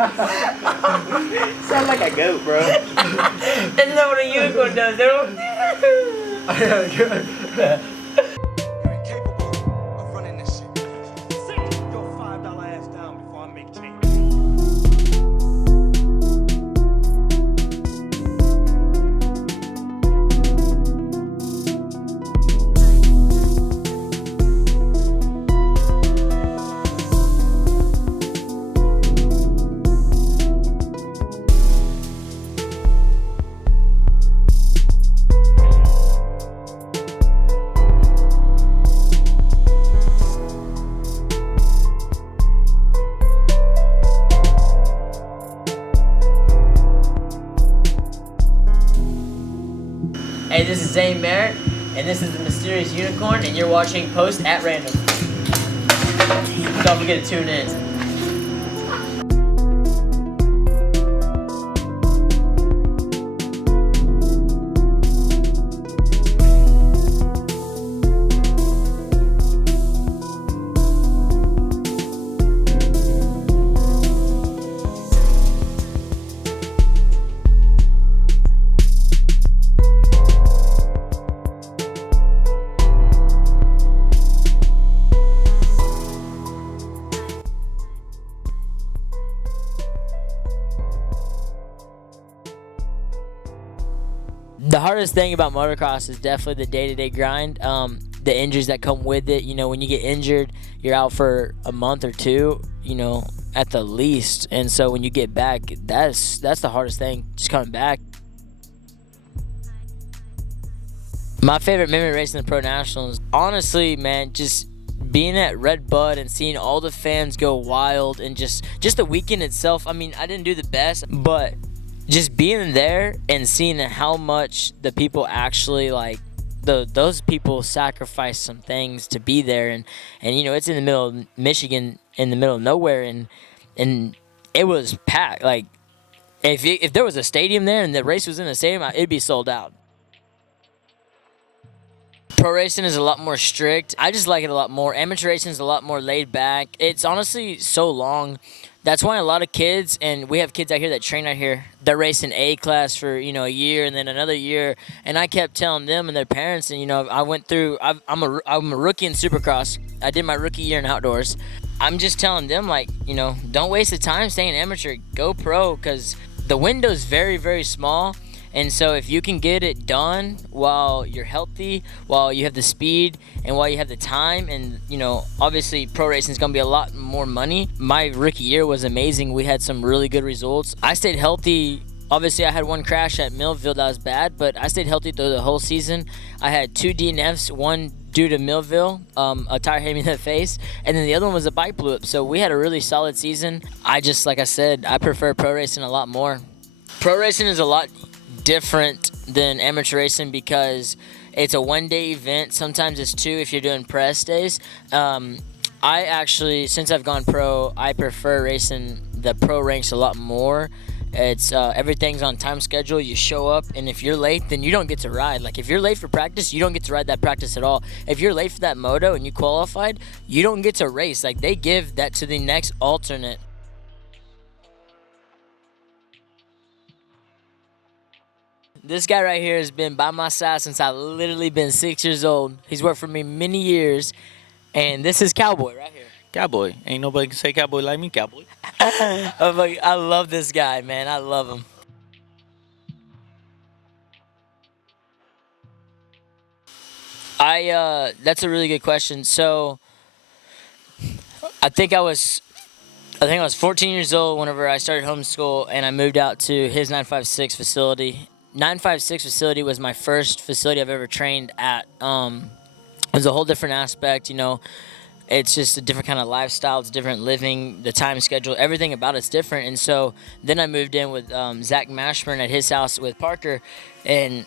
Sound like a goat, bro. That's not what a unicorn does. You're incapable of running this shit. Sit your $5 ass down before I make change. Hey, this is Zane Merrett, and this is the Mysterious Unicorn, and you're watching Post at Random. Don't forget to tune in. The hardest thing about motocross is definitely the day-to-day grind, the injuries that come with it. You know, when you get injured, you're out for a month or two, you know, at the least. And so when you get back, that's the hardest thing, just coming back. My favorite memory racing the Pro Nationals, honestly, man, just being at Red Bud and seeing all the fans go wild, and just the weekend itself. I mean, I didn't do the best, but just being there and seeing how much the people actually, like, those people sacrifice some things to be there, and you know, it's in the middle of Michigan, in the middle of nowhere, and it was packed. Like, if there was a stadium there and the race was in a stadium, it'd be sold out. Pro racing is a lot more strict. I just like it a lot more. Amateur racing is a lot more laid back. It's honestly so long. That's why a lot of kids, and we have kids out here that train out here, they're racing A class for, you know, a year and then another year. And I kept telling them and their parents, and, you know, I went through, I'm a rookie in Supercross. I did my rookie year in outdoors. I'm just telling them, like, you know, don't waste the time staying amateur. Go pro, because the window's very, very small. And so if you can get it done while you're healthy, while you have the speed, and while you have the time, and, you know, obviously pro racing is going to be a lot more money. My rookie year was amazing. We had some really good results. I stayed healthy. Obviously, I had one crash at Millville that was bad, but I stayed healthy through the whole season. I had 2 DNFs, one due to Millville, a tire hit me in the face, and then the other one was a bike blew up. So we had a really solid season. Like I said, I prefer pro racing a lot more. Pro racing is a lot different than amateur racing because it's a one-day event. Sometimes it's 2 if you're doing press days. I actually, since I've gone pro, I prefer racing the pro ranks a lot more. It's everything's on time schedule. You show up, and if you're late, then you don't get to ride. Like, if you're late for practice, you don't get to ride that practice at all. If you're late for that moto and you qualified, you don't get to race. Like, they give that to the next alternate. This guy right here has been by my side since I literally been 6 years old. He's worked for me many years, and this is Cowboy right here. Cowboy. Ain't nobody can say cowboy like me, Cowboy. I love this guy, man. I love him. That's a really good question. So, I think I was 14 years old whenever I started homeschool, and I moved out to his 956 facility. 956 facility was my first facility I've ever trained at. It was a whole different aspect, you know. It's just a different kind of lifestyle. It's different living, the time schedule, everything about it's different. And so then I moved in with Zach Mashburn at his house with Parker, and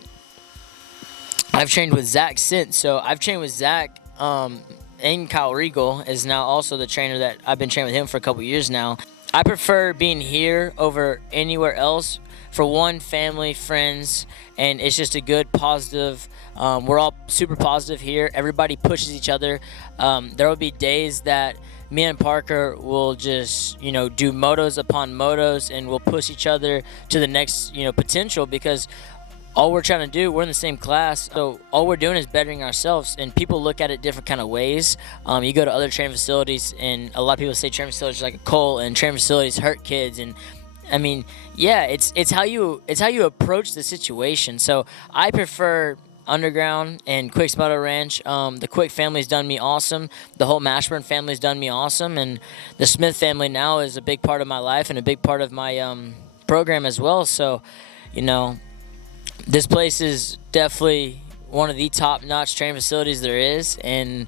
I've trained with Zach since. So I've trained with Zach, and Kyle Regal is now also the trainer that I've been training with him for a couple years now. I prefer being here over anywhere else. For one, family, friends, and it's just a good, positive. We're all super positive here. Everybody pushes each other. There will be days that me and Parker will just, do motos upon motos, and we'll push each other to the next, potential, because all we're trying to do, we're in the same class, so all we're doing is bettering ourselves, and people look at it different kind of ways. You go to other training facilities, and a lot of people say training facilities are like a cult, and training facilities hurt kids, and I mean, yeah, it's how you approach the situation. So I prefer Underground and Quick's Moto Ranch. The Quick family's done me awesome. The whole Mashburn family's done me awesome, and the Smith family now is a big part of my life and a big part of my program as well. So, this place is definitely one of the top-notch training facilities there is, and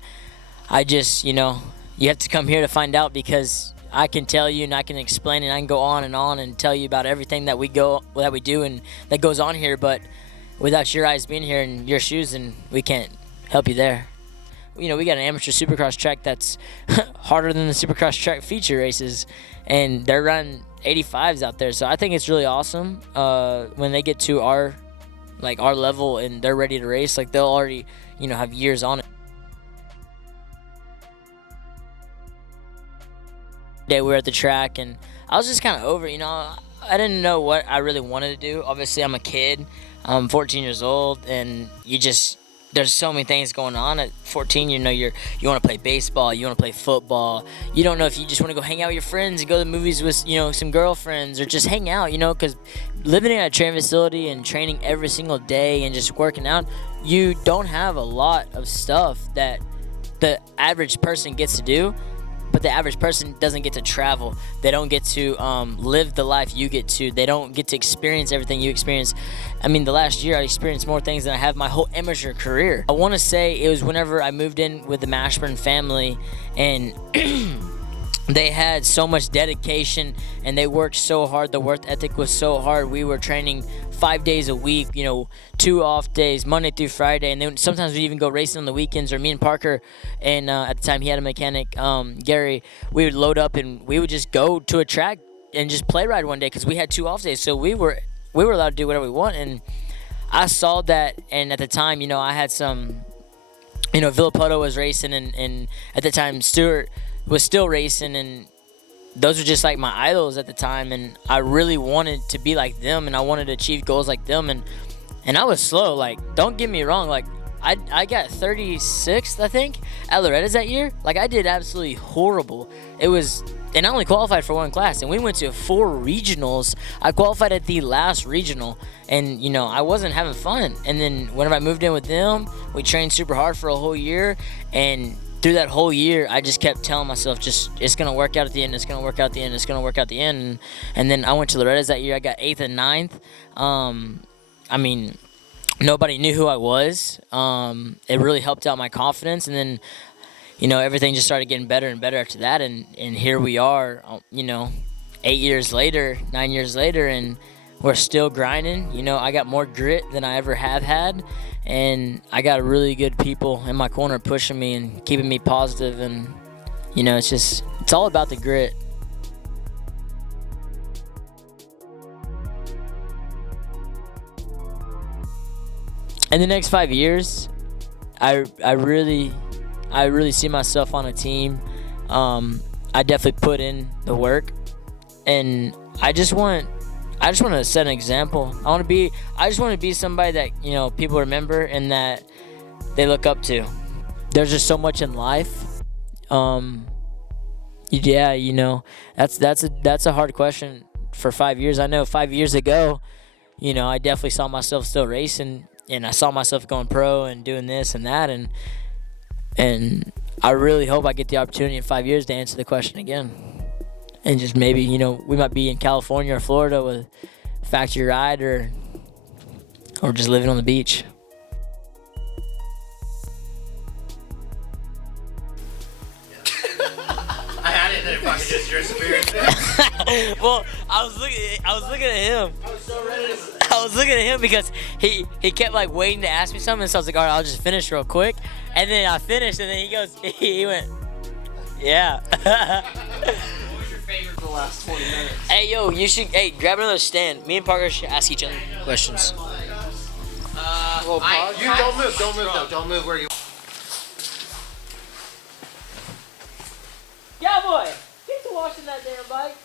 I just, you have to come here to find out, because I can tell you and I can explain and I can go on and tell you about everything that we do and that goes on here, but without your eyes being here and your shoes, and we can't help you there. We got an amateur supercross track that's harder than the supercross track feature races, and they're running 85s out there, so I think it's really awesome when they get to our level and they're ready to race. Like, they'll already have years on it. Day we were at the track, and I was just kind of over, I didn't know what I really wanted to do. Obviously, I'm a kid. I'm 14 years old, and there's so many things going on at 14. You want to play baseball, you want to play football. You don't know if you just want to go hang out with your friends and go to the movies with, some girlfriends, or just hang out, because living in a training facility and training every single day and just working out, you don't have a lot of stuff that the average person gets to do. But the average person doesn't get to travel. They don't get to live the life you get to. They don't get to experience everything you experience. I mean, the last year I experienced more things than I have my whole amateur career. I want to say it was whenever I moved in with the Mashburn family, and they had so much dedication and they worked so hard. The work ethic was so hard. We were training 5 days a week, 2 off days, Monday through Friday, and then sometimes we'd even go racing on the weekends. Or me and Parker, and at the time he had a mechanic, Gary, we would load up and we would just go to a track and just play ride one day, because we had 2 off days, so we were allowed to do whatever we want. And I saw that, and at the time, I had some, Villapoto was racing, and at the time Stewart was still racing, and those were just like my idols at the time, and I really wanted to be like them, and I wanted to achieve goals like them, and I was slow. Like, don't get me wrong, like I got 36th, I think, at Loretta's that year. Like, I did absolutely horrible. And I only qualified for one class, and we went to 4 regionals. I qualified at the last regional, and I wasn't having fun. And then whenever I moved in with them, we trained super hard for a whole year, and through that whole year, I just kept telling myself, it's going to work out at the end, it's going to work out at the end, it's going to work out at the end. And then I went to Loretta's that year. I got 8th and 9th. I mean, nobody knew who I was. It really helped out my confidence. And then, everything just started getting better and better after that. And here we are, 8 years later, 9 years later, and we're still grinding. I got more grit than I ever have had. And I got really good people in my corner pushing me and keeping me positive, and it's all about the grit. In the next 5 years, I really see myself on a team. I definitely put in the work, and I just want to set an example. I just want to be somebody that people remember and that they look up to. There's just so much in life. That's a hard question for 5 years. I know 5 years ago, I definitely saw myself still racing, and I saw myself going pro and doing this and that, and I really hope I get the opportunity in 5 years to answer the question again. And just maybe, we might be in California or Florida with factory ride, or just living on the beach. I didn't know if I could just your spirit. Well, I was looking at him. I was looking at him because he kept waiting to ask me something, so I was like, all right, I'll just finish real quick. And then I finished, and then he went, yeah. Favorite for the last 20 minutes. Hey, yo, grab another stand. Me and Parker should ask each other questions. Don't move where you. Cowboy, get to washing that damn bike.